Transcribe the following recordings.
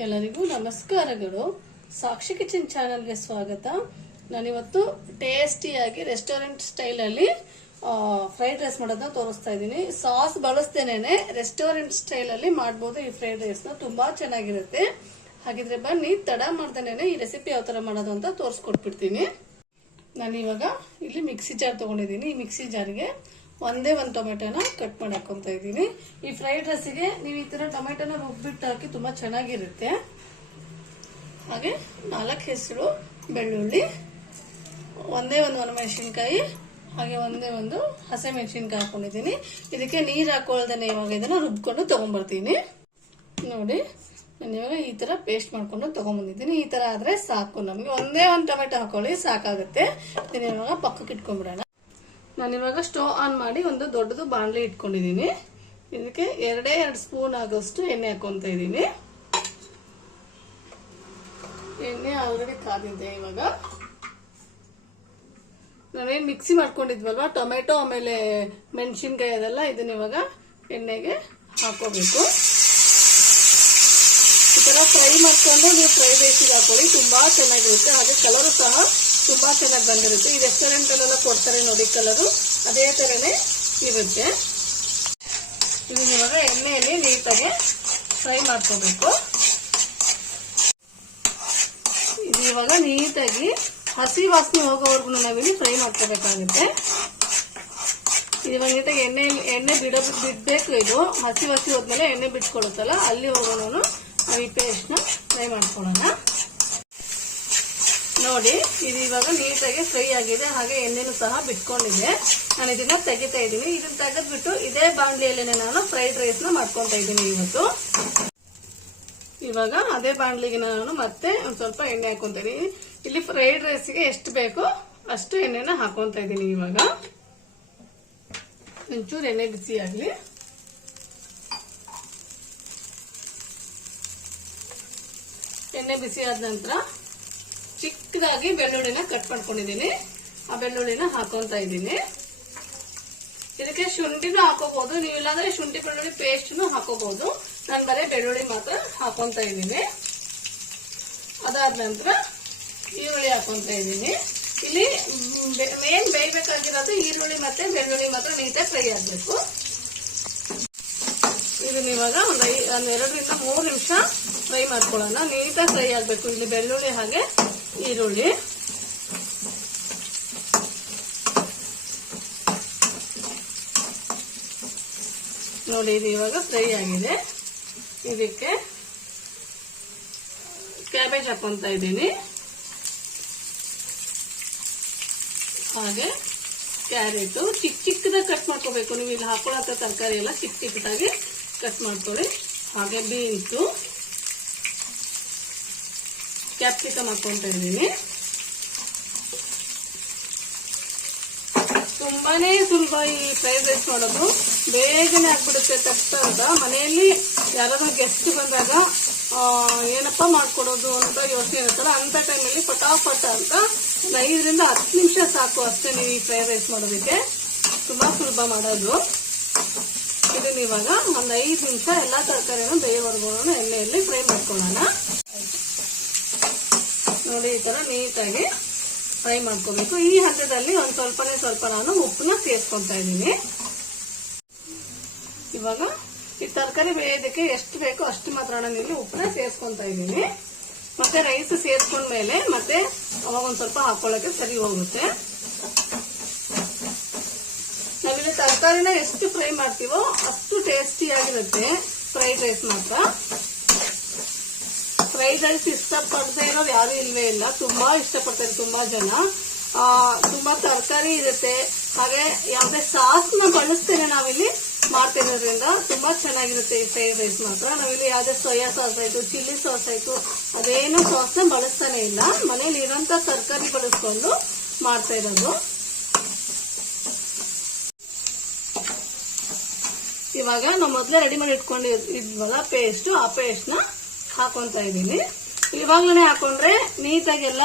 ಎಲ್ಲರಿಗೂ ನಮಸ್ಕಾರಗಳು. ಸಾಕ್ಷಿ ಕಿಚನ್ ಚಾನೆಲ್ಗೆ ಸ್ವಾಗತ. ನಾನಿವತ್ತು ಟೇಸ್ಟಿಯಾಗಿ ರೆಸ್ಟೋರೆಂಟ್ ಸ್ಟೈಲಲ್ಲಿ ಫ್ರೈಡ್ ರೈಸ್ ಮಾಡೋದನ್ನ ತೋರಿಸ್ತಾ ಇದ್ದೀನಿ. ಸಾಸ್ ಬಳಸ್ತೇನೆ ರೆಸ್ಟೋರೆಂಟ್ ಸ್ಟೈಲಲ್ಲಿ ಮಾಡ್ಬೋದು ಈ ಫ್ರೈಡ್ ರೈಸ್ನ. ತುಂಬಾ ಚೆನ್ನಾಗಿರುತ್ತೆ. ಹಾಗಿದ್ರೆ ಬನ್ನಿ, ತಡ ಮಾಡ್ದೇನೆ ಈ ರೆಸಿಪಿ ಯಾವ ತರ ಮಾಡೋದು ಅಂತ ತೋರಿಸ್ಕೊಟ್ಬಿಡ್ತೀನಿ. ನಾನಿವಾಗ ಇಲ್ಲಿ ಮಿಕ್ಸಿ ಜಾರ್ ತಗೊಂಡಿದ್ದೀನಿ. ಈ ಮಿಕ್ಸಿ ಜಾರ್ಗೆ ಒಂದೇ ಒಂದು ಟೊಮೆಟೊನ ಕಟ್ ಮಾಡಿ ಹಾಕೊಂತ ಇದ್ದೀನಿ. ಈ ಫ್ರೈಡ್ ರೈಸ್ಗೆ ನೀವು ಈ ತರ ಟೊಮೆಟೊನ ರುಬ್ಬಿಟ್ಟು ಹಾಕಿ ತುಂಬಾ ಚೆನ್ನಾಗಿರುತ್ತೆ. ಹಾಗೆ 4 ಹೆಸರು ಬೆಳ್ಳುಳ್ಳಿ, ಒಂದೇ ಒಂದು ಒಣಮೆಣಸಿನ್ಕಾಯಿ, ಹಾಗೆ ಒಂದೇ ಒಂದು ಹಸಿ ಮೆಣಸಿನ್ಕಾಯಿ ಹಾಕೊಂಡಿದ್ದೀನಿ. ಇದಕ್ಕೆ ನೀರು ಹಾಕೊಳ್ದೇನೆ ಇವಾಗ ಇದನ್ನ ರುಬ್ಕೊಂಡು ತಗೊಂಡ್ಬರ್ತೀನಿ. ನೋಡಿ, ನಾನು ಇವಾಗ ಈ ತರ ಪೇಸ್ಟ್ ಮಾಡ್ಕೊಂಡು ತಗೊಂಡ್ಬಂದಿದ್ದೀನಿ. ಈ ತರ ಆದ್ರೆ ಸಾಕು ನಮ್ಗೆ. ಒಂದೇ ಒಂದು ಟೊಮೆಟೊ ಹಾಕೊಳ್ಳಿ, ಸಾಕಾಗುತ್ತೆ. ಇದನ್ನ ಇವಾಗ ಪಕ್ಕಕ್ಕೆ ಇಟ್ಕೊಂಡ್ಬಿಡೋಣ. ನಾನಿವಾಗ ಸ್ಟವ್ ಆನ್ ಮಾಡಿ ಒಂದು ದೊಡ್ಡದು ಬಾಣಲೆ ಇಟ್ಕೊಂಡಿದ್ದೀನಿ. ಇದಕ್ಕೆ 2 ಸ್ಪೂನ್ ಆಗೋಷ್ಟು ಎಣ್ಣೆ ಹಾಕೊಂತ ಇದ್ದೀನಿ. ಎಣ್ಣೆ ಆಲ್ರೆಡಿ ಕಾದಿದೆ. ಇವಾಗ ನಾವೇನು ಮಿಕ್ಸಿ ಮಾಡ್ಕೊಂಡಿದ್ವಲ್ವಾ ಟೊಮೆಟೊ ಆಮೇಲೆ ಮೆಣಸಿನ್ಕಾಯಿ ಅದೆಲ್ಲ, ಇದನ್ನ ಇವಾಗ ಎಣ್ಣೆಗೆ ಹಾಕೋಬೇಕು. ಈ ತರ ಫ್ರೈ ಮಾಡ್ಕೊಂಡು ನೀವು ಫ್ರೈ ರೈಸಿಗೆ ಹಾಕೊಳ್ಳಿ, ತುಂಬಾ ಚೆನ್ನಾಗಿರುತ್ತೆ. ಹಾಗೆ ಕಲರು ಸಹ ತುಂಬಾ ಚೆನ್ನಾಗಿ ಬಂದಿರುತ್ತೆ. ಈ ರೆಸ್ಟೋರೆಂಟ್ ಅಲ್ಲೆಲ್ಲ ಕೊಡ್ತಾರೆ ನೋಡಿ, ಕಲರು ಅದೇ ತರನೇ ಇರುತ್ತೆ. ಇದನ್ನ ಇವಾಗ ಎಣ್ಣೆಯಲ್ಲಿ ನೀಟಾಗಿ ಫ್ರೈ ಮಾಡ್ಕೋಬೇಕು. ಇದು ಇವಾಗ ನೀಟಾಗಿ ಹಸಿ ವಾಸನೆ ಹೋಗೋವರೆಗೂ ನಾವಿಲ್ಲಿ ಫ್ರೈ ಮಾಡ್ಕೋಬೇಕಾಗುತ್ತೆ. ಇವಾಗ ನೀಟಾಗಿ ಎಣ್ಣೆ ಬಿಡ್ಬೇಕು. ಇದು ಹಸಿ ಹೋದ್ಮೇಲೆ ಎಣ್ಣೆ ಬಿಟ್ಕೊಳುತ್ತಲ್ಲ, ಅಲ್ಲಿ ಹೋಗೋಣ ನಾವು ಈ ಪೇಸ್ಟ್ ನ ಫ್ರೈ ಮಾಡ್ಕೊಳ್ಳೋಣ. ನೋಡಿ, ಇದು ಇವಾಗ ನೀಟಾಗಿ ಫ್ರೈ ಆಗಿದೆ. ಹಾಗೆ ಎಣ್ಣೆನೂ ಸಹ ಬಿಟ್ಕೊಂಡಿದೆ. ನಾನು ಇದನ್ನ ತೆಗಿತಾ ಇದ್ದೀನಿ. ಇದನ್ನ ತೆಗೆದ್ಬಿಟ್ಟು ಇದೇ ಬಾಣಲಿಯಲ್ಲಿ ನಾನು ಫ್ರೈಡ್ ರೈಸ್ ನ ಮಾಡ್ಕೊಂತ ಇದ್ದೀನಿ ಇವತ್ತು. ಇವಾಗ ಅದೇ ಬಾಣಲಿಗೆ ನಾನು ಮತ್ತೆ ಒಂದ್ ಸ್ವಲ್ಪ ಎಣ್ಣೆ ಹಾಕೊಂತ ಇದೀನಿ. ಇಲ್ಲಿ ಫ್ರೈಡ್ ರೈಸ್ಗೆ ಎಷ್ಟು ಬೇಕೋ ಅಷ್ಟು ಎಣ್ಣೆನ ಹಾಕೊಂತ ಇದ್ದೀನಿ. ಇವಾಗ ಒಂಚೂರು ಎಣ್ಣೆ ಬಿಸಿ ಆಗ್ಲಿ. ಎಣ್ಣೆ ಬಿಸಿ ಆದ ನಂತರ ಚಿಕ್ಕದಾಗಿ ಬೆಳ್ಳುಳ್ಳಿನ ಕಟ್ ಮಾಡ್ಕೊಂಡಿದ್ದೀನಿ. ಆ ಬೆಳ್ಳುಳ್ಳಿನ ಹಾಕೊಂತ ಇದ್ದೀನಿ. ಇದಕ್ಕೆ ಶುಂಠಿನೂ ಹಾಕೋಬಹುದು, ನೀವು ಇಲ್ಲಾಂದ್ರೆ ಶುಂಠಿ ಬೆಳ್ಳುಳ್ಳಿ ಪೇಸ್ಟ್ನು ಹಾಕೋಬಹುದು. ನಾನು ಬರೀ ಬೆಳ್ಳುಳ್ಳಿ ಮಾತ್ರ ಹಾಕೊಂತ ಇದ್ದೀನಿ. ಅದಾದ ನಂತರ ಈರುಳ್ಳಿ ಹಾಕೊಂತ ಇದ್ದೀನಿ. ಇಲ್ಲಿ ಮೇನ್ ಬೇಯಬೇಕಾಗಿರೋದು ಈರುಳ್ಳಿ ಮತ್ತೆ ಬೆಳ್ಳುಳ್ಳಿ ಮಾತ್ರ ನೀಟಾಗಿ ಫ್ರೈ ಆಗ್ಬೇಕು. ಇದನ್ನ ಇವಾಗ ಒಂದು 2ರಿಂದ 3 ನಿಮಿಷ ಫ್ರೈ ಮಾಡ್ಕೊಳ್ಳೋಣ. ನೀಟಾಗಿ ಫ್ರೈ ಆಗ್ಬೇಕು ಇಲ್ಲಿ ಬೆಳ್ಳುಳ್ಳಿ ಹಾಗೆ ಈರುಳ್ಳಿ. ನೋಡಿ, ಇದು ಇವಾಗ ಫ್ರೈ ಆಗಿದೆ. ಇದಕ್ಕೆ ಕ್ಯಾಬೇಜ್ ಹಾಕೊಂತ ಇದ್ದೀನಿ. ಹಾಗೆ ಕ್ಯಾರೆಟ್ ಚಿಕ್ಕದಾಗಿ ಕಟ್ ಮಾಡ್ಕೋಬೇಕು. ನೀವು ಇಲ್ಲಿ ಹಾಕೊಳ್ಳೋ ತರಕಾರಿ ಎಲ್ಲ ಚಿಕ್ಕದಾಗಿ ಕಟ್ ಮಾಡ್ಕೊಳ್ಳಿ. ಹಾಗೆ ಬೀನ್ಸು, ಕ್ಯಾಪ್ಸಿಕಮ್ ಹಾಕೊಂತ ಇದ್ದೀನಿ. ತುಂಬಾನೇ ಸುಲಭ ಈ ಫ್ರೈಡ್ ರೈಸ್ ಮಾಡೋದು. ಬೇಗನೆ ಆಗ್ಬಿಡುತ್ತೆ ತಕ್ಷಣ ಅಂತ. ಮನೆಯಲ್ಲಿ ಯಾರಾದ್ರೂ ಗೆಸ್ಟ್ ಬಂದಾಗ ಏನಪ್ಪಾ ಮಾಡ್ಕೊಡೋದು ಅಂತ ಯೋಚನೆ ಇರುತ್ತಲ್ಲ, ಅಂತ ಟೈಮಲ್ಲಿ ಫಟಾಫಟ್ ಅಂತ 5ರಿಂದ 10 ನಿಮಿಷ ಸಾಕು ಅಷ್ಟೇ ನೀವು ಈ ಫ್ರೈಡ್ ರೈಸ್ ಮಾಡೋದಕ್ಕೆ. ತುಂಬಾ ಸುಲಭ ಮಾಡೋದು. ಇದನ್ನ ಇವಾಗ ಒಂದು 5 ನಿಮಿಷ ಎಲ್ಲಾ ತರಕಾರಿನೂ ಬೇಯವರೆಗೂ ಎಣ್ಣೆಯಲ್ಲಿ ಫ್ರೈ ಮಾಡ್ಕೊಳ್ಳೋಣ. ನೋಡಿ, ಈ ತರ ನೀಟಾಗಿ ಫ್ರೈ ಮಾಡ್ಕೋಬೇಕು. ಈ ಹಂತದಲ್ಲಿ ಒಂದು ಸ್ವಲ್ಪ ನಾನು ಉಪ್ಪನ್ನ ಸೇರಿಸ್ಕೊಂತ ಇದ್ದೀನಿ. ಇವಾಗ ಈ ತರಕಾರಿ ಬೇಯೋದಕ್ಕೆ ಎಷ್ಟು ಬೇಕೋ ಅಷ್ಟು ಮಾತ್ರ ನಾನು ಇಲ್ಲಿ ಉಪ್ಪನ್ನ ಸೇರಿಸ್ಕೊಂತ ಇದ್ದೀನಿ. ಮತ್ತೆ ರೈಸ್ ಸೇರಿಸ್ಕೊಂಡ್ಮೇಲೆ ಮತ್ತೆ ಅವಾಗ ಒಂದ್ ಸ್ವಲ್ಪ ಹಾಕೊಳ್ಳೋಕೆ ಸರಿ ಹೋಗುತ್ತೆ. ನಾವಿಲ್ಲಿ ತರಕಾರಿನ ಎಷ್ಟು ಫ್ರೈ ಮಾಡ್ತೀವೋ ಅಷ್ಟು ಟೇಸ್ಟಿ ಆಗಿರುತ್ತೆ ಫ್ರೈಡ್ ರೈಸ್ ಮಾತ್ರ. ಫ್ರೈಡ್ ರೈಸ್ ಇಷ್ಟಪಡದೆ ಇರೋರು ಯಾರು ಇಲ್ವೇ ಇಲ್ಲ. ತುಂಬಾ ಇಷ್ಟಪಡ್ತಾರೆ ತುಂಬಾ ಜನ. ತುಂಬಾ ತರಕಾರಿ ಇರುತ್ತೆ. ಹಾಗೆ ಯಾವುದೇ ಸಾಸ್ ನ ಬಳಸ್ತೇನೆ ನಾವಿಲ್ಲಿ ಮಾಡ್ತಿರೋದ್ರಿಂದ ತುಂಬಾ ಚೆನ್ನಾಗಿರುತ್ತೆ ಈ ಫ್ರೈಡ್ ರೈಸ್ ಮಾತ್ರ. ನಾವಿಲ್ಲಿ ಯಾವುದೇ ಸೋಯಾ ಸಾಸ್ ಆಯ್ತು, ಚಿಲ್ಲಿ ಸಾಸ್ ಆಯ್ತು, ಅದೇನು ಸಾಸ್ ನ ಬಳಸ್ತಾನೆ ಇಲ್ಲ. ಮನೇಲಿ ಇರೋಂತ ತರಕಾರಿ ಬಳಸ್ಕೊಂಡು ಮಾಡ್ತಾ ಇರೋದು. ಇವಾಗ ನಾವು ಮೊದಲೇ ರೆಡಿ ಮಾಡಿ ಇಟ್ಕೊಂಡಿದ್ವಲ್ಲ ಪೇಸ್ಟ್, ಆ ಪೇಸ್ಟ್ ನ ಹಾಕೊಂತ ಇದ್ದೀನಿ. ಇವಾಗಲೇ ಹಾಕೊಂಡ್ರೆ ನೀಟಾಗಿ ಎಲ್ಲ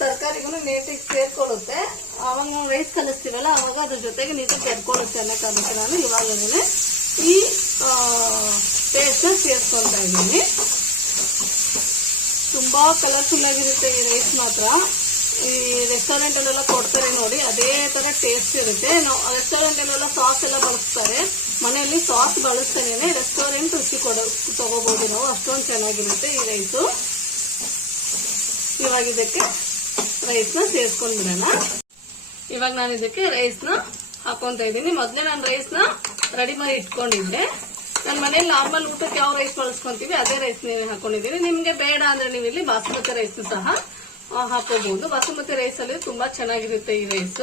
ತರಕಾರಿಗೂ ನೀಟಾಗಿ ಸೇರ್ಕೊಳ್ಳುತ್ತೆ. ಅವಾಗ ನಾವು ರೈಸ್ ಕಲಿಸ್ತೀವಲ್ಲ ಅವಾಗ ಅದ್ರ ಜೊತೆಗೆ ನೀಟಾಗಿ ಸೇರ್ಕೊಳ್ಳುತ್ತೆ ಅನ್ನೋಕ್ಕಾಗುತ್ತೆ. ನಾನು ಇವಾಗಲೇ ಈ ಪೇಸ್ಟ್ ಸೇರಿಸ್ಕೊಂತ ಇದ್ದೀನಿ. ತುಂಬಾ ಕಲರ್ಫುಲ್ ಆಗಿರುತ್ತೆ ಈ ರೈಸ್ ಮಾತ್ರ. ಈ ರೆಸ್ಟೋರೆಂಟ್ ಅಲ್ಲೆಲ್ಲ ಕೊಡ್ತಾರೆ ನೋಡಿ, ಅದೇ ತರ ಟೇಸ್ಟ್ ಇರುತ್ತೆ. ನಾವು ರೆಸ್ಟೋರೆಂಟ್ ಅಲ್ಲೆಲ್ಲ ಸಾಸ್ ಎಲ್ಲ ಬಳಸ್ತಾರೆ, ಮನೆಯಲ್ಲಿ ಸಾಸ್ ಬಳಸ್ತಾನೆ ರೆಸ್ಟೋರೆಂಟ್ ರುಚಿ ತಗೋಬಹುದು ನಾವು, ಅಷ್ಟೊಂದು ಚೆನ್ನಾಗಿರುತ್ತೆ ಈ ರೈಸು. ಇವಾಗ ಇದಕ್ಕೆ ರೈಸ್ ನ ಸೇರಿಸ್ಕೊಂಡ್ಬಿಡೋಣ. ಇವಾಗ ನಾನು ಇದಕ್ಕೆ ರೈಸ್ ನ ಹಾಕೊಂತ ಇದ್ದೀನಿ. ಮೊದಲೇ ನಾನು ರೈಸ್ ನ ರೆಡಿ ಮಾಡಿ ಇಟ್ಕೊಂಡಿದ್ದೆ. ನನ್ನ ಮನೇಲಿ ನಾರ್ಮಲ್ ಊಟಕ್ಕೆ ಯಾವ ರೈಸ್ ಬಳಸ್ಕೊಂತೀವಿ ಅದೇ ರೈಸ್ ಹಾಕೊಂಡಿದ್ದೀನಿ. ನಿಮ್ಗೆ ಬೇಡ ಅಂದ್ರೆ ನೀವು ಇಲ್ಲಿ ಬಾಸುಮತಿ ರೈಸ್ ಸಹ ಹಾಕೋಬಹುದು. ಬಾಸುಮತಿ ರೈಸ್ ಅಲ್ಲಿ ತುಂಬಾ ಚೆನ್ನಾಗಿರುತ್ತೆ ಈ ರೈಸ್.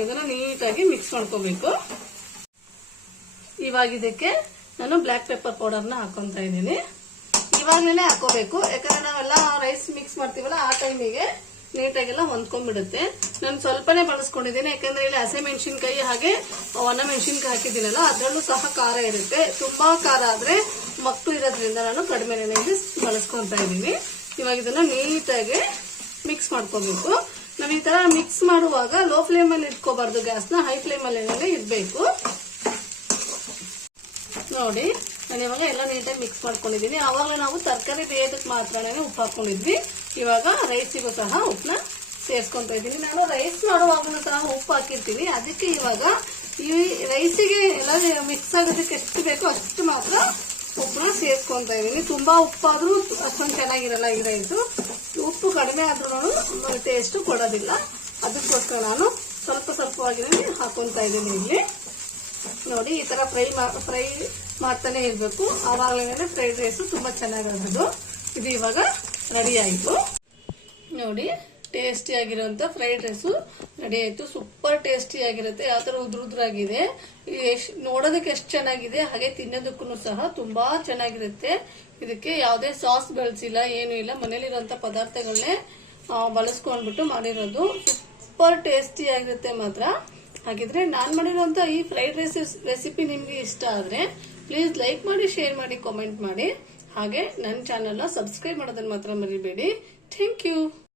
ಇದನ್ನ ನೀಟಾಗಿ ಮಿಕ್ಸ್ ಮಾಡ್ಕೋಬೇಕು. ಇವಾಗ ಇದಕ್ಕೆ ನಾನು ಬ್ಲಾಕ್ ಪೆಪ್ಪರ್ ಪೌಡರ್ ನ ಹಾಕೊಂತ ಇದ್ದೀನಿ. ಇವಾಗಲೇ ಹಾಕೋಬೇಕು, ಯಾಕಂದ್ರೆ ನಾವೆಲ್ಲ ರೈಸ್ ಮಿಕ್ಸ್ ಮಾಡ್ತೀವಲ್ಲ ಆ ಟೈಮಿಗೆ ನೀಟಾಗೆಲ್ಲ ಹೊಂದ್ಕೊಂಡ್ಬಿಡುತ್ತೆ. ನಾನು ಸ್ವಲ್ಪನೇ ಬಳಸ್ಕೊಂಡಿದ್ದೀನಿ, ಯಾಕಂದ್ರೆ ಇಲ್ಲಿ ಹಸಿ ಮೆಣಸಿನ್ಕಾಯಿ ಹಾಗೆ ಒಣ ಮೆಣಸಿನ್ಕಾಯಿ ಹಾಕಿದ್ದೀನಲ್ಲ ಅದರಲ್ಲೂ ಸಹ ಖಾರ ಇರುತ್ತೆ. ತುಂಬಾ ಖಾರ ಆದ್ರೆ ಮಕ್ಕಳು ಇರೋದ್ರಿಂದ ನಾನು ಕಡಿಮೆ ಎಣ್ಣೆಯಲ್ಲಿ ಬಳಸ್ಕೊಂತ ಇದ್ದೀನಿ. ಇವಾಗ ಇದನ್ನ ನೀಟಾಗಿ ಮಿಕ್ಸ್ ಮಾಡ್ಕೋಬೇಕು. ನಾವು ಈ ತರ ಮಿಕ್ಸ್ ಮಾಡುವಾಗ ಲೋ ಫ್ಲೇಮ್ ಅಲ್ಲಿ ಇಟ್ಕೋಬಾರ್ದು, ಗ್ಯಾಸ್ನ ಹೈ ಫ್ಲೇಮ್ ಅಲ್ಲಿ ಇರ್ಬೇಕು. ನೋಡಿ ನಾನು ಇವಾಗ ಎಲ್ಲ ನೀಟಾಗಿ ಮಿಕ್ಸ್ ಮಾಡ್ಕೊಂಡಿದ್ದೀನಿ. ಆವಾಗಲೇ ನಾವು ತರಕಾರಿ ಬೇಯೋದಕ್ಕೆ ಮಾತ್ರನೇ ಉಪ್ಪು ಹಾಕೊಂಡಿದ್ವಿ. ಇವಾಗ ರೈಸಿಗೂ ಸಹ ಉಪ್ಪನ್ನ ಸೇರಿಸ್ಕೊಂತ ಇದ್ದೀನಿ. ನಾನು ರೈಸ್ ಮಾಡುವಾಗಲೂ ಸಹ ಉಪ್ಪು ಹಾಕಿರ್ತೀನಿ. ಅದಕ್ಕೆ ಇವಾಗ ಈ ರೈಸಿಗೆ ಎಲ್ಲ ಮಿಕ್ಸ್ ಆಗೋದಕ್ಕೆ ಎಷ್ಟು ಬೇಕೋ ಅಷ್ಟು ಮಾತ್ರ ಉಪ್ಪನ್ನ ಸೇರಿಸ್ಕೊಂತ ಇದ್ದೀನಿ. ತುಂಬಾ ಉಪ್ಪಾದ್ರೂ ಅಷ್ಟೊಂದು ಚೆನ್ನಾಗಿರಲ್ಲ ಈ ರೈಸು. ಉಪ್ಪು ಕಡಿಮೆ ಆದ್ರೂ ಟೇಸ್ಟ್ ಕೊಡೋದಿಲ್ಲ. ಅದಕ್ಕೋಸ್ಕರ ನಾನು ಸ್ವಲ್ಪವಾಗಿ ಹಾಕೊಂತ ಇದ್ದೀನಿ ಇಲ್ಲಿ. ನೋಡಿ ಈ ತರ ಫ್ರೈ ಮಾಡ್ತಾನೆ ಇರ್ಬೇಕು, ಆವಾಗಲೇ ಫ್ರೈಡ್ ರೈಸ್ ತುಂಬಾ ಚೆನ್ನಾಗಿರೋದು. ಇದು ಇವಾಗ ರೆಡಿ ಆಯ್ತು. ನೋಡಿ ಟೇಸ್ಟಿ ಆಗಿರುವಂತ ಫ್ರೈಡ್ ರೈಸ್ ರೆಡಿ ಆಯ್ತು. ಸೂಪರ್ ಟೇಸ್ಟಿ ಆಗಿರುತ್ತೆ. ಯಾವ ತರ ಉದ್ರುದ್ರಾಗಿದೆ, ನೋಡೋದಕ್ಕೆ ಎಷ್ಟು ಚೆನ್ನಾಗಿದೆ, ಹಾಗೆ ತಿನ್ನೋದಕ್ಕೂ ಸಹ ತುಂಬಾ ಚೆನ್ನಾಗಿರುತ್ತೆ. ಇದಕ್ಕೆ ಯಾವುದೇ ಸಾಸ್ ಬಳಸಿಲ್ಲ, ಏನು ಇಲ್ಲ, ಮನೇಲಿರುವಂತ ಪದಾರ್ಥಗಳನ್ನೇ ಬಳಸ್ಕೊಂಡ್ಬಿಟ್ಟು ಮಾಡಿರೋದು. ಸೂಪರ್ ಟೇಸ್ಟಿ ಆಗಿರುತ್ತೆ ಮಾತ್ರ. ಹಾಗಿದ್ರೆ ನಾನ್ ಮಾಡಿರುವಂತ ಈ ಫ್ರೈಡ್ ರೈಸ್ ರೆಸಿಪಿ ನಿಮ್ಗೆ ಇಷ್ಟ ಆದ್ರೆ ಪ್ಲೀಸ್ ಲೈಕ್ ಮಾಡಿ, ಶೇರ್ ಮಾಡಿ, ಕಾಮೆಂಟ್ ಮಾಡಿ. ಹಾಗೆ ನನ್ನ ಚಾನೆಲ್ ನ ಸಬ್ಸ್ಕ್ರೈಬ್ ಮಾಡೋದನ್ನ ಮಾತ್ರ ಮರಿಬೇಡಿ. Thank you.